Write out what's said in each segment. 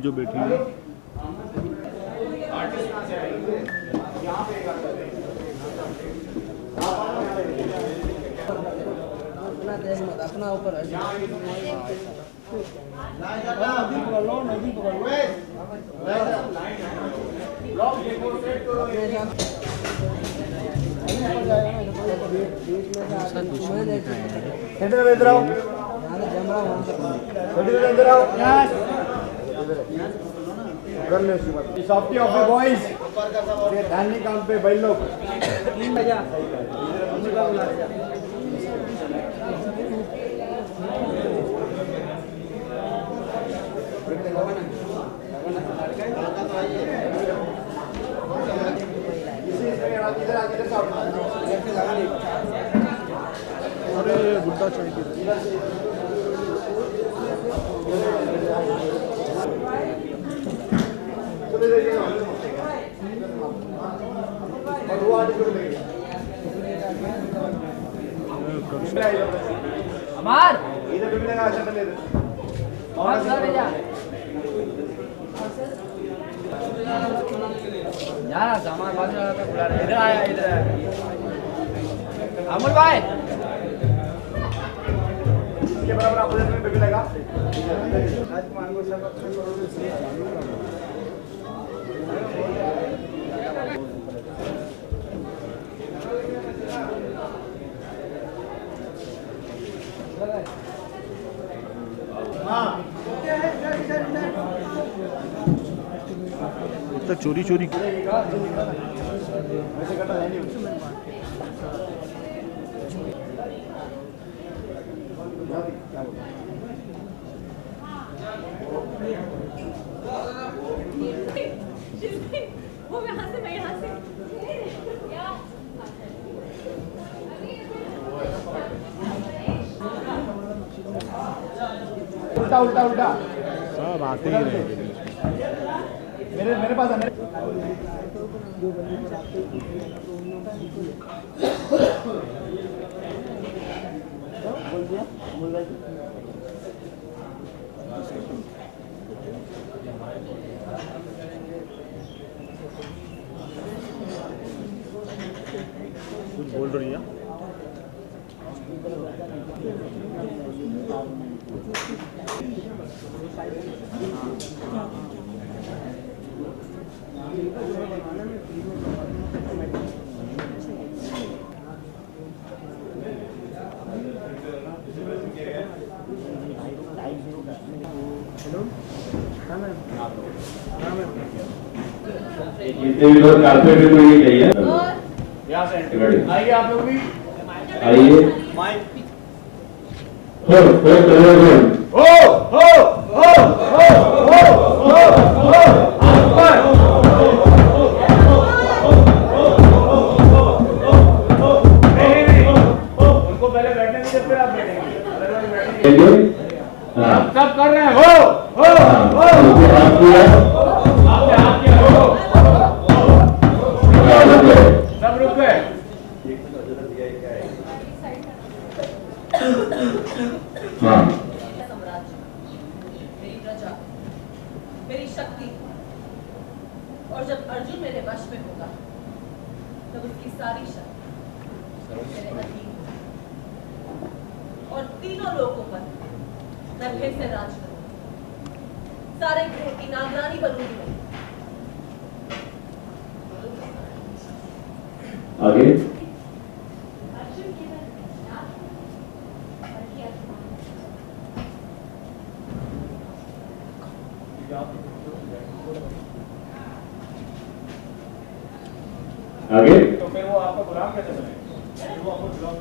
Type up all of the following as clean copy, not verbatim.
जो बैठी है अपना ऊपर सॉफ्टी ऑफ द बॉयज ध्यान नहीं काम पे भाई लोग अरे बुड्ढा चाहिए अमर इधर भी लगा अच्छा ले और सर जा यार सामान बाजू वाला पे बुला रहे इधर आया इधर अमर भाई इसके बराबर अपोजिट में बेबी लगा राजकुमार को सब अपने करोड़ से तो चोरी चोरी वैसे करता है नहीं वो यहाँ से मैं यहाँ से उल्टा उल्टा उल्टा सब आते ही रहे मेरे पास है बोल दिया बोल रहा कुछ बोल रही है जितने भी लोग कारपेट में नहीं चाहिए यहाँ से आइए आप लोग भी आइए हो उनको पहले बैठने दीजिए फिर आप बैठेंगे सब कर रहे हैं सब रुक गए मेरी प्रजा मेरी शक्ति और जब अर्जुन मेरे वश में होगा तब उसकी सारी शक्ति मेरे अधीन और तीनों लोगों पर मैं फिर से राज करूंगी सारे ग्रह की नागरानी बनूंगी मैं आगे आगे तो फिर वो आपको गुलाम कैसे बने वो आपको गुलाम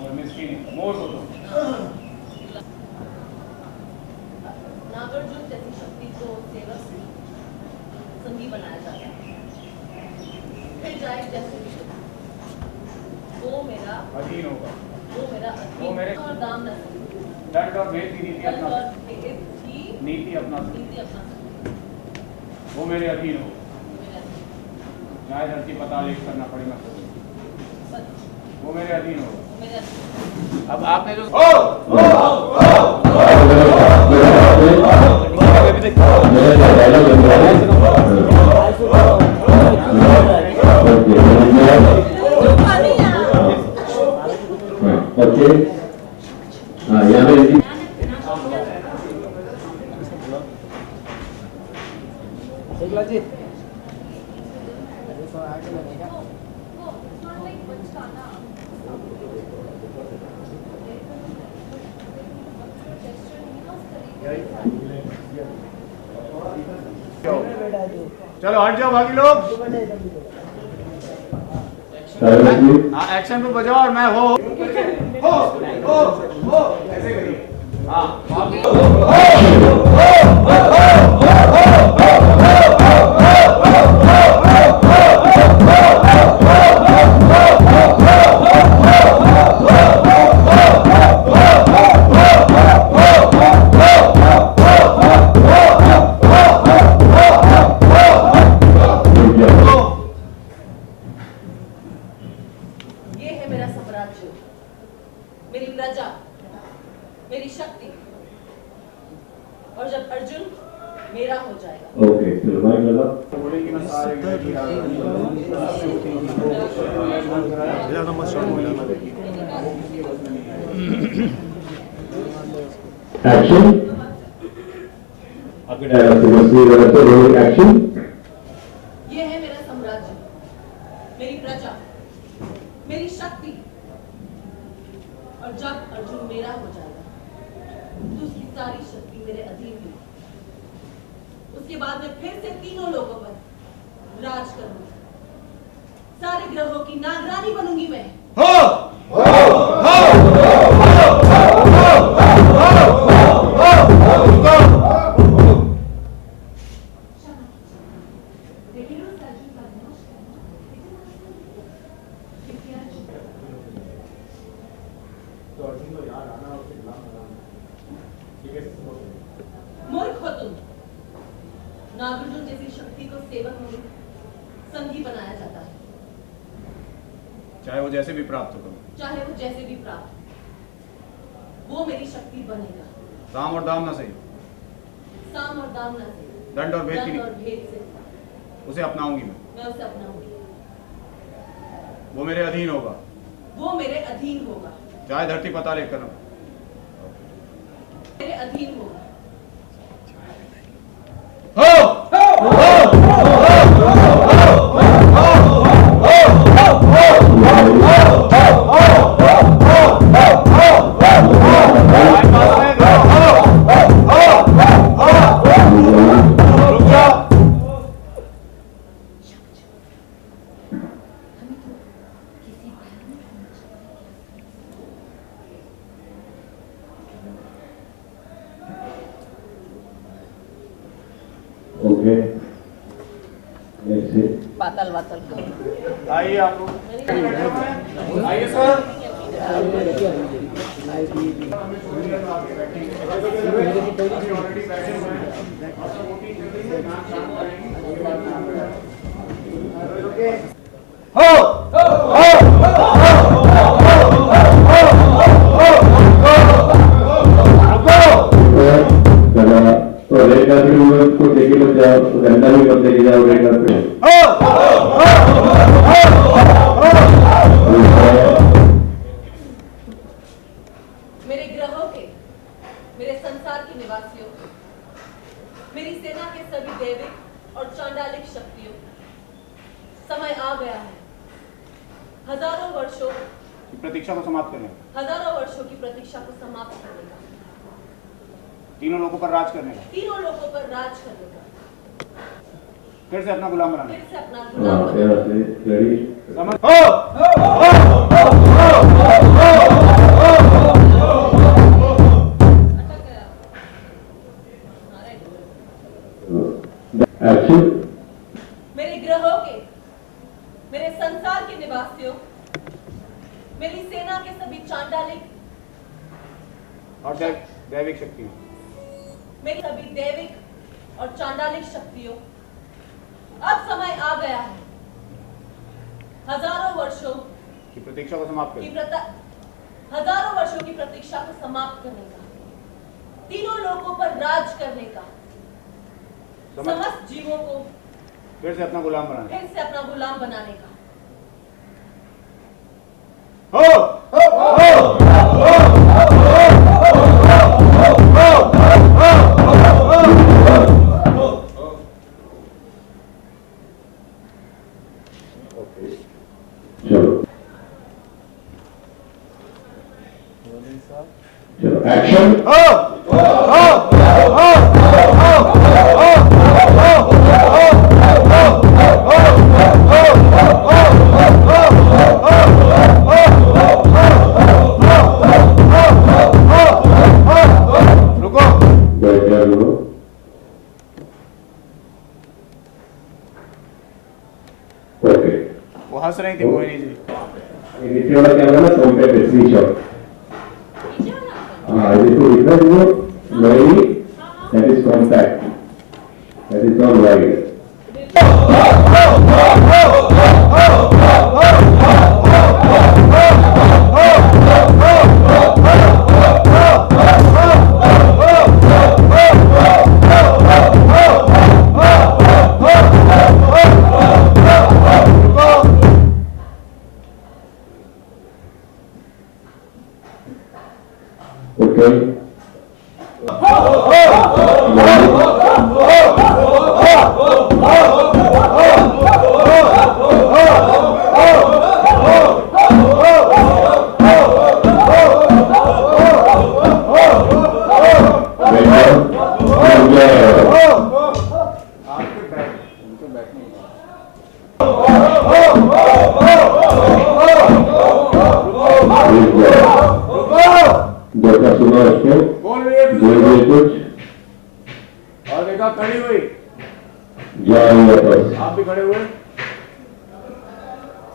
और मिस्किन मोर हो तो नागार्जुन जैसी शक्ति को सेवक संगी बनाया जाता है फिर जाए जैसे वो मेरा अधीन होगा वो मेरा वो मेरे- और दाम न दंड और भेद की नीति दंड अपना और भेद की नीति अपना नीति अपना वो मेरे अधीन हो मेरे अधीन। चाहे धरती पता लेख करना पड़े मैं बस वो मेरे अधीन होगा। मेरे अधीन। अब आपने जो ओके हाँ यहाँ पे शुक्ला जी चलो हट जाओ बाकी लोग। हाँ एक्शन पे बजाओ और मैं हो ऐसे करिए। हाँ ये है मेरा साम्राज्य, मेरी प्रजा, मेरी शक्ति। और जब अर्जुन मेरा हो जाएगा, ओके चलो भाई लगा बोले कि मैं सारे मेरा नंबर शॉट हो गया एक्शन एक्शन ये है मेरा साम्राज्य, मेरी प्रजा, मेरी शक्ति। और जब अर्जुन मेरा हो जाएगा तो उसकी सारी शक्ति मेरे अधीन होगी। उसके बाद मैं फिर से तीनों लोगों पर राज करूंगी। सारे ग्रहों की नागरानी बनूंगी मैं। मूर्ख हो तुम। नागार्जुन जैसी शक्ति को सेवक में संगी बनाया जाता है, चाहे वो जैसे भी प्राप्त हो। चाहे वो जैसे भी प्राप्त हो। वो मेरी शक्ति बनेगा। साम और दाम न सही, साम और दाम न से, दंड और भेद की दंड नहीं। और भेद से उसे अपनाऊंगी मैं उसे अपनाऊंगी। वो मेरे अधीन होगा, वो मेरे अधीन होगा, चाहे धरती पता लेकर मेरे अधीन होगा। ओके नेक्स्ट पातल वातल आइए आप लोग, आइए सर। तो रेड कार्पेट को लेके मत जाओ, गंदा भी मत लेके जाओ रेड कार्पेट। मेरे ग्रहों के, मेरे संसार के निवासियों, मेरी सेना के सभी दैविक और चांडालिक शक्तियों, समय आ गया है हजारों वर्षों प्रतीक्षा को समाप्त करने का, हजारों वर्षों की प्रतीक्षा को समाप्त करने का, तीनों लोगों पर राज करने का, तीनों लोगों पर राज करने का, फिर से अपना गुलाम बनाने फिर से अपना हाँ गुलाम बनाने यहाँ से रेडी का। समझ एक्शन मेरे ग्रहों के, मेरे संसार के निवासियों, मेरी सेना के सभी चांडालिक और दैविक शक्तियों, मेरी सभी दैविक और चांडालिक शक्तियों, अब समय आ गया है हजारों वर्षों की प्रतीक्षा को समाप्त की करें। हजारों वर्षों की प्रतीक्षा को समाप्त करने का, तीनों लोगों पर राज करने का, समस्त जीवों को फिर से अपना गुलाम बनाने का। हो चलो एक्शन। रुको। बैठे लोग। ओके। वो हंस रही थी मोहिनी जी। नीचे वाला कैमरा ना कॉम्पैक्ट है, थ्री शॉट। हाँ, इसको इतना जो नहीं, that is compact, that is not wide. Okay. देखा सुना उसको, बोल रही है बोलिए कुछ, और देखा खड़ी हुई, जान वापस, आप भी खड़े हुए।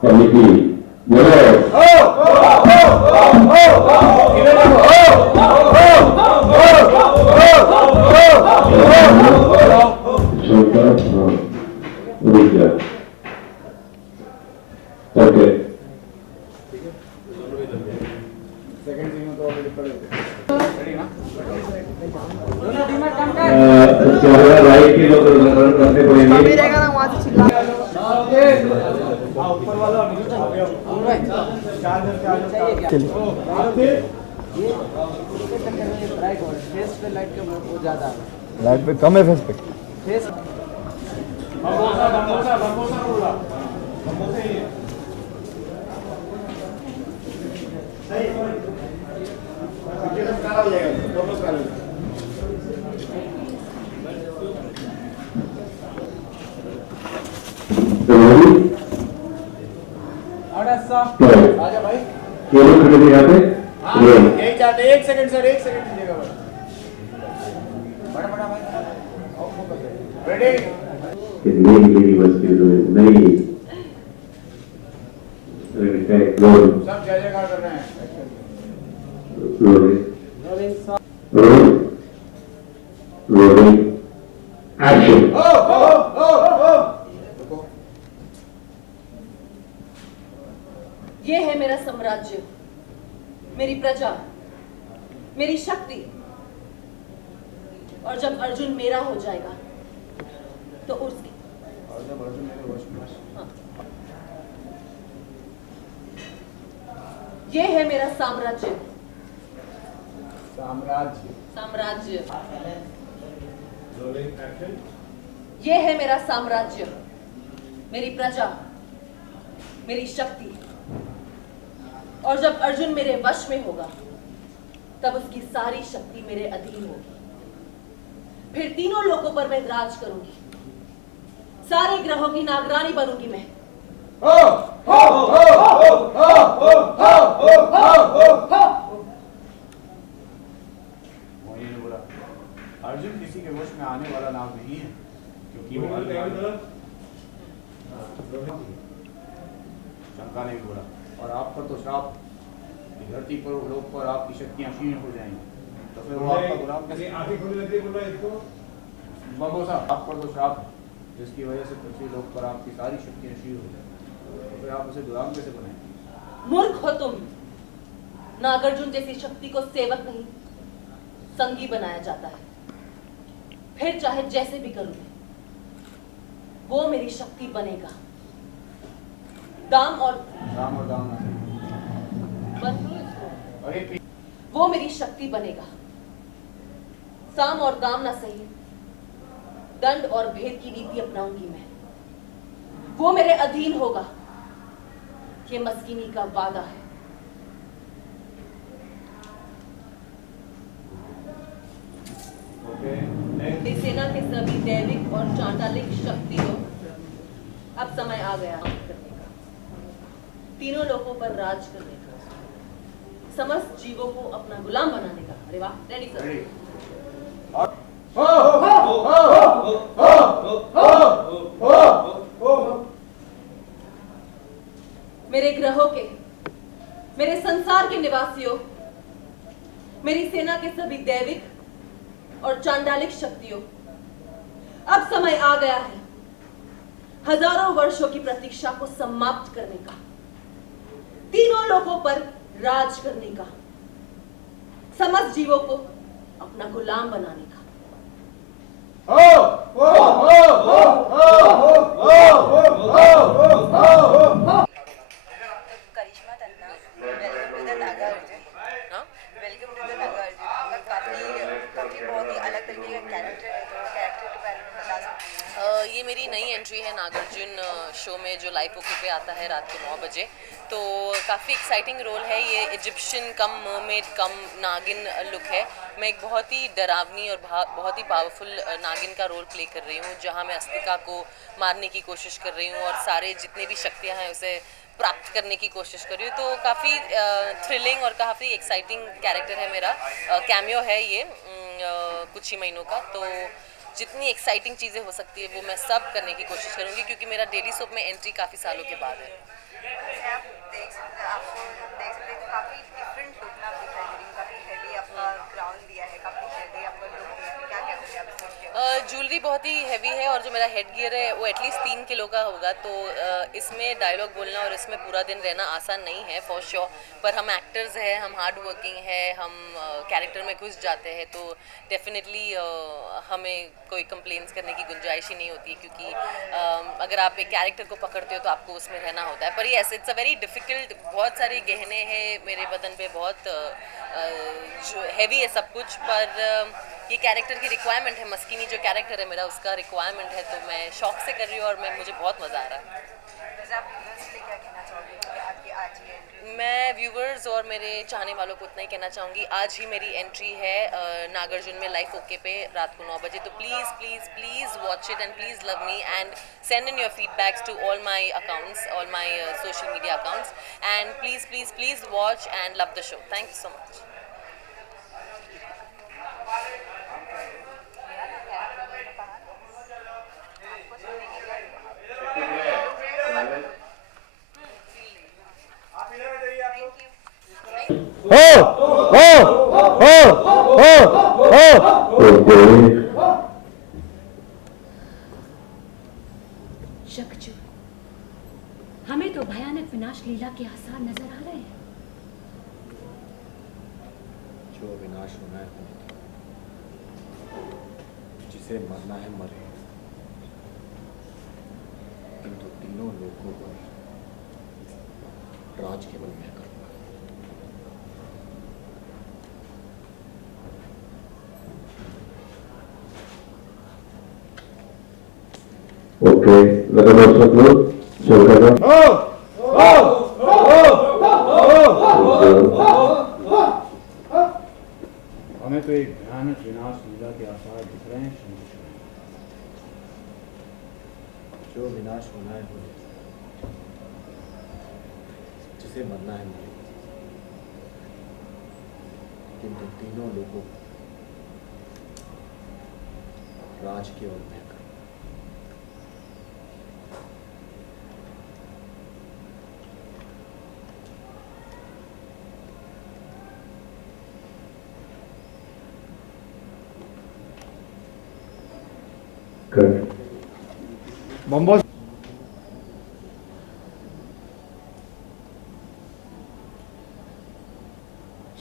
कमिटी, बोलो, इधर देखो। छोटा, हाँ, रुक जा, ओके, सेकंड सीन में तो ऑलरेडी खड़े हुए। रेडी ना? दोनों टीमें कम कर। कैमरा राइट के लोग करते पड़ेंगे। रहेगा ना वहाँ से चिल्ला। ऊपर वाला राइट और फेस पे लाइट का बहुत ज्यादा है। लाइट पे कम है फेस पे। फेस बमोसा बोला। आजा भाई। ये लोग खड़े थे यहाँ पे, रोल। यही चाहते, एक सेकंड सर, एक सेकंड दीजिएगा बस। बड़ा भाई। रेडी? कि मेरी बस की नहीं, रोल, सब जय जयकार कर रहे हैं। Roll, roll, rolling, action. ये है मेरा साम्राज्य, मेरी प्रजा, मेरी शक्ति। और जब अर्जुन मेरा हो जाएगा तो उसकी हाँ। ये है मेरा साम्राज्य, साम्राज्य। ये है मेरा साम्राज्य, मेरी प्रजा, मेरी शक्ति। और जब अर्जुन मेरे वश में होगा तब उसकी सारी शक्ति मेरे अधीन होगी। फिर तीनों लोगों पर मैं राज करूंगी, सारे ग्रहों की नागरानी बनूंगी मैं। मोहिनी ने बोला, अर्जुन किसी के वश में आने वाला नाम नहीं है, क्योंकि वो शंका ने भी बोला, और आप पर तो श्राप, धरती पर लोक पर आपकी शक्तियां क्षीण हो जाएंगी, तो फिर वो आपका गुलाम कैसे? बमोसा, आप पर तो श्राप है, जिसकी वजह से पृथ्वी लोक पर आपकी सारी शक्तियां क्षीण हो जाएंगी, तो फिर आप उसे गुलाम कैसे बनाएंगे? मूर्ख हो तुम। नागार्जुन जैसी शक्ति को सेवक नहीं संगी बनाया जाता है। फिर चाहे जैसे भी करूं वो मेरी शक्ति बनेगा। दाम और दाम अरे वो मेरी शक्ति बनेगा। साम और दाम ना सही, दंड और भेद की नीति अपनाऊंगी मैं। वो मेरे अधीन होगा। ये मस्कीनी का वादा है। मेरी सेना के सभी दैविक और चांडालिक शक्तियों, अब समय आ गया करने का, तीनों लोगों पर राज करने का, समस्त जीवों को अपना गुलाम बनाने का। अरे वाह, रेडी सर। मेरे ग्रहों के, मेरे संसार के निवासियों, मेरी सेना के सभी दैविक और चांडालिक शक्तियों, अब समय आ गया है हजारों वर्षों की प्रतीक्षा को समाप्त करने का, तीनों लोगों पर राज करने का, समस्त जीवों को अपना गुलाम बनाने का। Karishma Tanna, welcome to the Nagarjuna. Welcome to the Nagarjuna. आपका काफी बहुत ही अलग तरीके का कैरेक्टर है, तो कैरेक्टर के बारे में बता सकते हैं? ये मेरी नई एंट्री है नागार्जुन शो में, जो लाइव ओके पे आता है रात के 9 बजे। तो काफ़ी एक्साइटिंग रोल है ये। इजिप्शियन कम मरमेड कम नागिन लुक है। मैं एक बहुत ही डरावनी और बहुत ही पावरफुल नागिन का रोल प्ले कर रही हूँ, जहाँ मैं अस्तिका को मारने की कोशिश कर रही हूँ और सारे जितने भी शक्तियाँ हैं उसे प्राप्त करने की कोशिश कर रही हूँ। तो काफ़ी थ्रिलिंग और काफ़ी एक्साइटिंग कैरेक्टर है मेरा। कैमियो है ये कुछ ही महीनों का। तो जितनी एक्साइटिंग चीज़ें हो सकती है वो मैं सब करने की कोशिश करूँगी, क्योंकि मेरा डेली सोप में एंट्री काफ़ी सालों के बाद है। आप देख सकते हैं, आपको देख सकते हैं, काफ़ी डिफरेंट लुक में आप दिखाई दे रही हूँ। काफ़ी हैवी आपका ग्राउंड दिया है, काफ़ी हैवी आपका लुक दिया है। क्या कहोगे आप इसमें? ज्वेलरी बहुत ही हैवी है और जो मेरा हेड गियर है वो एटलीस्ट 3 किलो का होगा। तो इसमें डायलॉग बोलना और इसमें पूरा दिन रहना आसान नहीं है फॉर श्योर। पर हम एक्टर्स हैं, हम हार्ड वर्किंग है, हम कैरेक्टर में घुस जाते हैं, तो डेफिनेटली हमें कोई कंप्लेंट्स करने की गुंजाइश ही नहीं होती, क्योंकि अगर आप एक कैरेक्टर को पकड़ते हो तो आपको उसमें रहना होता है। पर yes, it's a very difficult. बहुत सारे गहने हैं मेरे बदन पे, बहुत जो हैवी है सब कुछ। पर ये कैरेक्टर की रिक्वायरमेंट है। मस्कीनी जो कैरेक्टर है मेरा, उसका रिक्वायरमेंट है, तो मैं शौक से कर रही हूँ और मुझे बहुत मज़ा आ रहा है। वैसे आप व्यूअर्स के लिए क्या कहना चाहोगे कि आपकी आज की एंट्री? मैं व्यूवर्स और मेरे चाहने वालों को इतना ही कहना चाहूँगी, आज ही मेरी एंट्री है नागार्जुन में लाइव ओके पे रात को 9 बजे। तो please please please watch it and please love me and send in your feedbacks to all my accounts, all my social media accounts, and please please please watch and love the show. Thank you so much. शकचू, हमें तो भयानक विनाश लीला के आसार नजर आ रहे हैं। जो विनाश होना है जिसे मरना है मरे, किंतु तीनों लोगों पर राज केवल मैं करूंगा। ओके, लगा दर्शक लोग शुरू करना। हमें तो एक भयानक विनाश लीला के आसार दिख रहे हैं। जो विनाश होना है हो, जिसे मरना है मरे, किंतु तीनों लोगों राज केवल मैं करूंगा।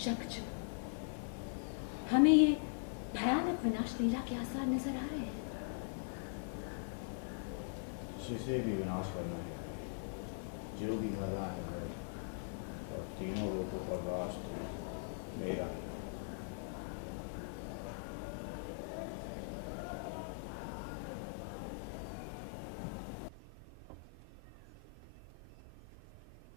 शकचु, हमें ये भयानक विनाश लीला के आसार नजर आ रहे हैं। जिसे भी विनाश करना है, जो भी करना है, और तीनों लोगों पर राज